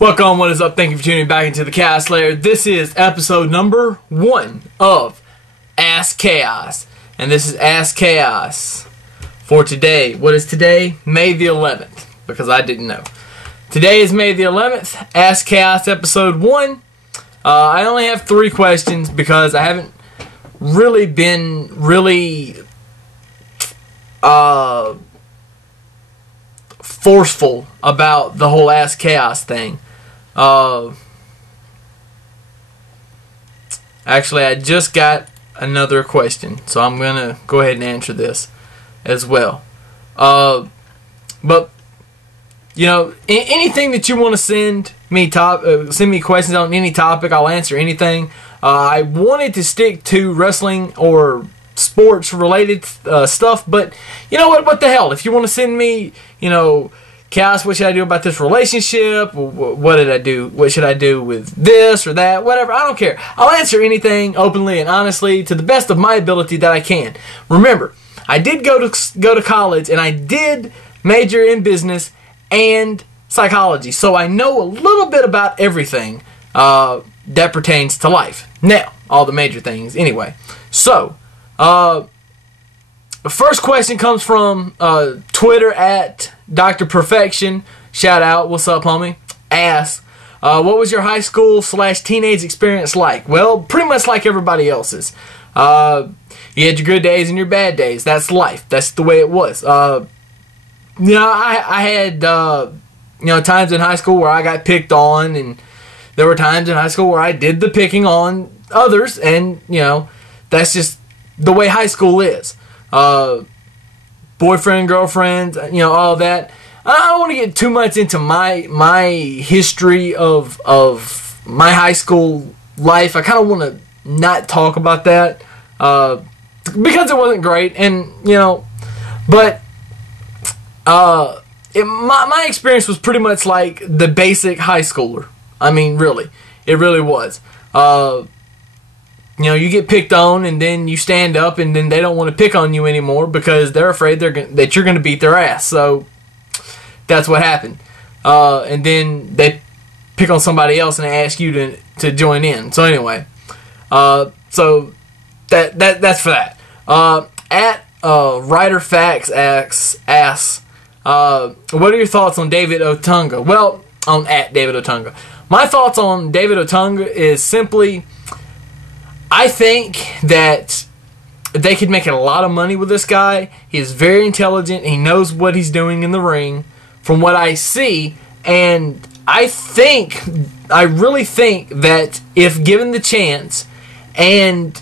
Welcome, what is up? Thank you for tuning back into the Chaos Lair. This is episode number 1 of Ask Chaos. And this is Ask Chaos for today. What is today? May the 11th. Because I didn't know. Today is May the 11th. Ask Chaos episode 1. I only have 3 questions because I haven't really been forceful about the whole Ask Chaos thing. Actually, I just got another question, so I'm gonna go ahead and answer this as well. But you know, anything that you want to send me questions on any topic, I'll answer anything. I wanted to stick to wrestling or sports related stuff, but you know what the hell, if you want to send me, you know, Chaos, what should I do about this relationship? What did I do? What should I do with this or that? Whatever, I don't care. I'll answer anything openly and honestly to the best of my ability that I can. Remember, I did go to college and I did major in business and psychology, so I know a little bit about everything that pertains to life. Now, all the major things anyway. So, the first question comes from Twitter at Dr. Perfection. Shout out. What's up, homie? Ask, what was your high school / teenage experience like? Well, pretty much like everybody else's. You had your good days and your bad days. That's life. That's the way it was. You know, I had you know, times in high school where I got picked on, and there were times in high school where I did the picking on others, and you know, that's just the way high school is. Boyfriend, girlfriend, you know, all that. I don't want to get too much into my history of my high school life. I kind of want to not talk about that because it wasn't great, and you know, but my experience was pretty much like the basic high schooler. I mean, really, it really was. You know, you get picked on, and then you stand up, and then they don't want to pick on you anymore because they're afraid that you're going to beat their ass. So that's what happened. And then they pick on somebody else and they ask you to join in. So anyway, so that's for that. At Writer Facts asks, what are your thoughts on David Otunga? Well, at David Otunga, my thoughts on David Otunga is simply, I think that they could make a lot of money with this guy. He is very intelligent. He knows what he's doing in the ring, from what I see. And I really think that if given the chance and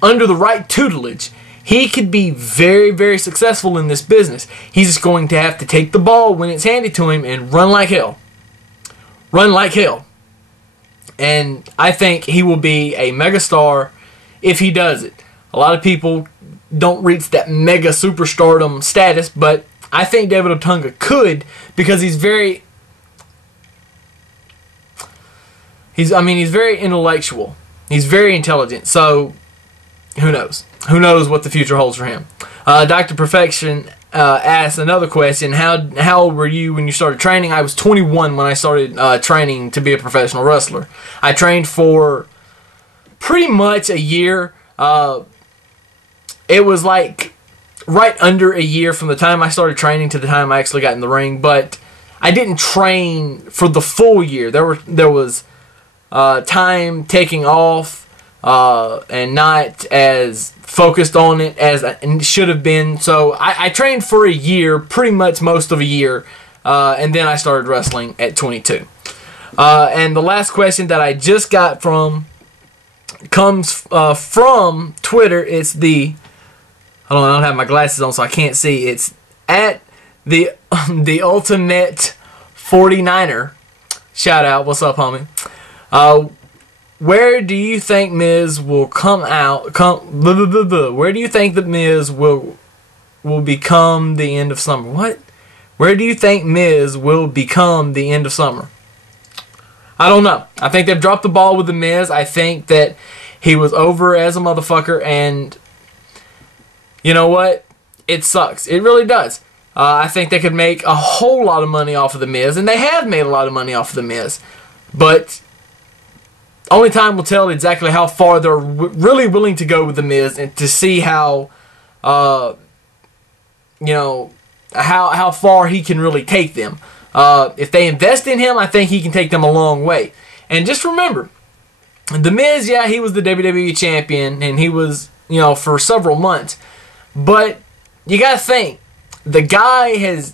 under the right tutelage, he could be very, very successful in this business. He's just going to have to take the ball when it's handed to him and run like hell. Run like hell. And I think he will be a megastar if he does it. A lot of people don't reach that mega superstardom status, but I think David Otunga could, because he's very intellectual. He's very intelligent. So who knows? Who knows what the future holds for him? Dr. Perfection asked another question. How old were you when you started training? I was 21 when I started training to be a professional wrestler. I trained for pretty much a year. It was like right under a year from the time I started training to the time I actually got in the ring, but I didn't train for the full year. There was time taking off and not as focused on it as it should have been. So I trained for a year, pretty much most of a year, and then I started wrestling at 22. And the last question that I just got comes from Twitter. It's I don't have my glasses on, so I can't see. It's at the Ultimate 49er. Shout out, what's up, homie? Where do you think Miz will come out? Where do you think the Miz will become the end of summer? What? Where do you think Miz will become the end of summer? I don't know. I think they've dropped the ball with the Miz. I think that he was over as a motherfucker, and you know what? It sucks. It really does. I think they could make a whole lot of money off of The Miz, and they have made a lot of money off of The Miz. But only time will tell exactly how far they're really willing to go with The Miz, and to see how, you know, how far he can really take them. If they invest in him, I think he can take them a long way. And just remember, The Miz, yeah, he was the WWE champion, and he was, you know, for several months. But you got to think, the guy has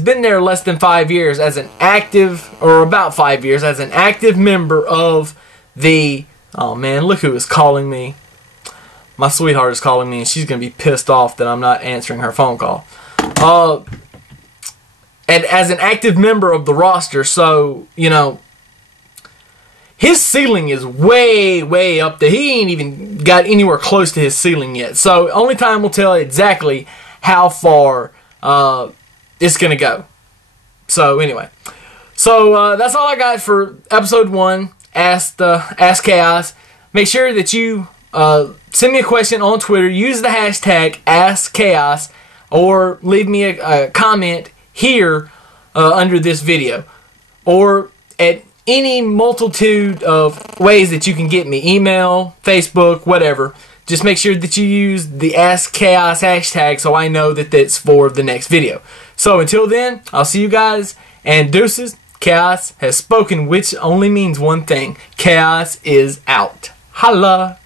been there less than 5 years as an active, or about 5 years, as an active member of the, oh man, look who is calling me. My sweetheart is calling me, and she's going to be pissed off that I'm not answering her phone call. And as an active member of the roster, so, you know, his ceiling is way, way up there. He ain't even got anywhere close to his ceiling yet. So only time will tell exactly how far it's going to go. So anyway. So that's all I got for episode 1, Ask Chaos. Make sure that you send me a question on Twitter. Use the hashtag AskChaos, or leave me a comment here under this video, or at any multitude of ways that you can get me. Email, Facebook, whatever. Just make sure that you use the Ask Chaos hashtag so I know that that's for the next video. So until then, I'll see you guys, and deuces. Chaos has spoken, which only means one thing. Chaos is out. Holla!